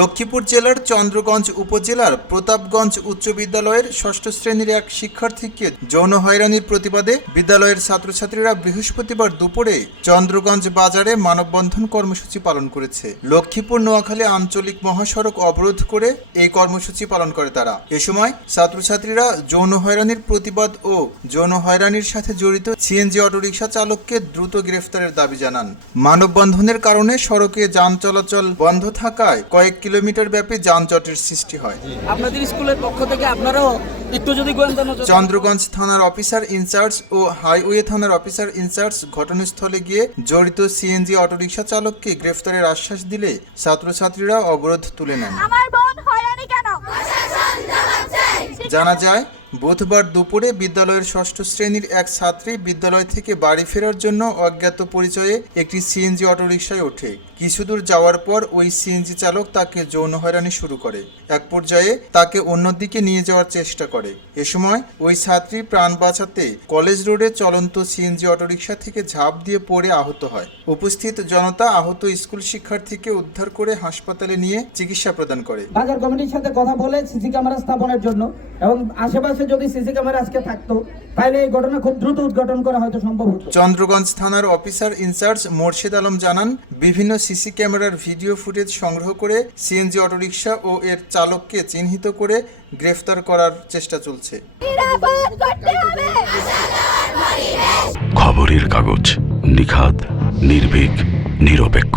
লক্ষ্মীপুর জেলার চন্দ্রগঞ্জ উপজেলার প্রতাপগঞ্জ উচ্চ বিদ্যালয়ের ষষ্ঠ শ্রেণীর এক শিক্ষার্থীকে যৌন হয়রানির প্রতিবাদে বিদ্যালয়ের ছাত্রছাত্রীরা বৃহস্পতিবার দুপুরে চন্দ্রগঞ্জ বাজারে মানববন্ধন কর্মসূচি পালন করেছে। লক্ষ্মীপুর নোয়াখালী আঞ্চলিক মহাসড়ক অবরোধ করে এই কর্মসূচি পালন করে তারা। এ সময় ছাত্রছাত্রীরা যৌন হয়রানির প্রতিবাদ ও যৌন হয়রানির সাথে জড়িত সিএনজি অটোরিকশা চালককে দ্রুত গ্রেফতারের দাবি জানান। মানববন্ধনের কারণে সড়কে যান চলাচল বন্ধ থাকায় কয়েক কিলোমিটার ব্যাপী যানজটের সৃষ্টি হয়। আপনাদের স্কুলের পক্ষ থেকে আপনারাও একটু যদি গোয়েন্দা নজর। চন্দ্রগঞ্জ থানার অফিসার ইনচার্জ ও হাইওয়ে থানার অফিসার ইনচার্জ ঘটনাস্থলে গিয়ে জড়িত সিএনজি অটোরিকশা চালককে গ্রেফতারের আশ্বাস দিলে ছাত্রছাত্রীরা অবরোধ তুলে নেন। জানা যায়, বুধবার দুপুরে বিদ্যালয়ের ষষ্ঠ শ্রেণীর এক ছাত্রী বিদ্যালয় থেকে বাড়ি ফেরার জন্য অজ্ঞাত পরিচয়ে একটি সিএনজি অটোরিকশায় ওঠে। কিছুদূর যাওয়ার পর ওই সিএনজি চালক তাকে যৌন হয়রানি শুরু করে। এক পর্যায়ে তাকে অন্যদিকে নিয়ে যাওয়ার চেষ্টা করে। এ সময় ওই ছাত্রী প্রাণ বাঁচাতে কলেজ রোডে চলন্ত সিএনজি অটোরিকশা থেকে ঝাঁপ দিয়ে পড়ে আহত হয়। উপস্থিত জনতা আহত স্কুল শিক্ষার্থীকে উদ্ধার করে হাসপাতালে নিয়ে চিকিৎসা প্রদান করে। বাজার কমিটির সাথে কথা বলে সিসি ক্যামেরা স্থাপনের জন্য এবং আশেপাশে যদি সিসি ক্যামেরা আজকে থাকতো তাহলে এই ঘটনা খুব দ্রুত উদ্ঘাটন করা হয়তো সম্ভব হতো। চন্দ্রগঞ্জ থানার অফিসার ইনচার্জ মোর্শেদ আলম জানান, বিভিন্ন সিসি ক্যামেরার ভিডিও ফুটেজ সংগ্রহ করে সিএনজি অটোরিকশা ও এর চালককে চিহ্নিত করে গ্রেফতার করার চেষ্টা চলছে। খবরের কাগজ, নিখাত, নির্ভীক, নিরপেক্ষ।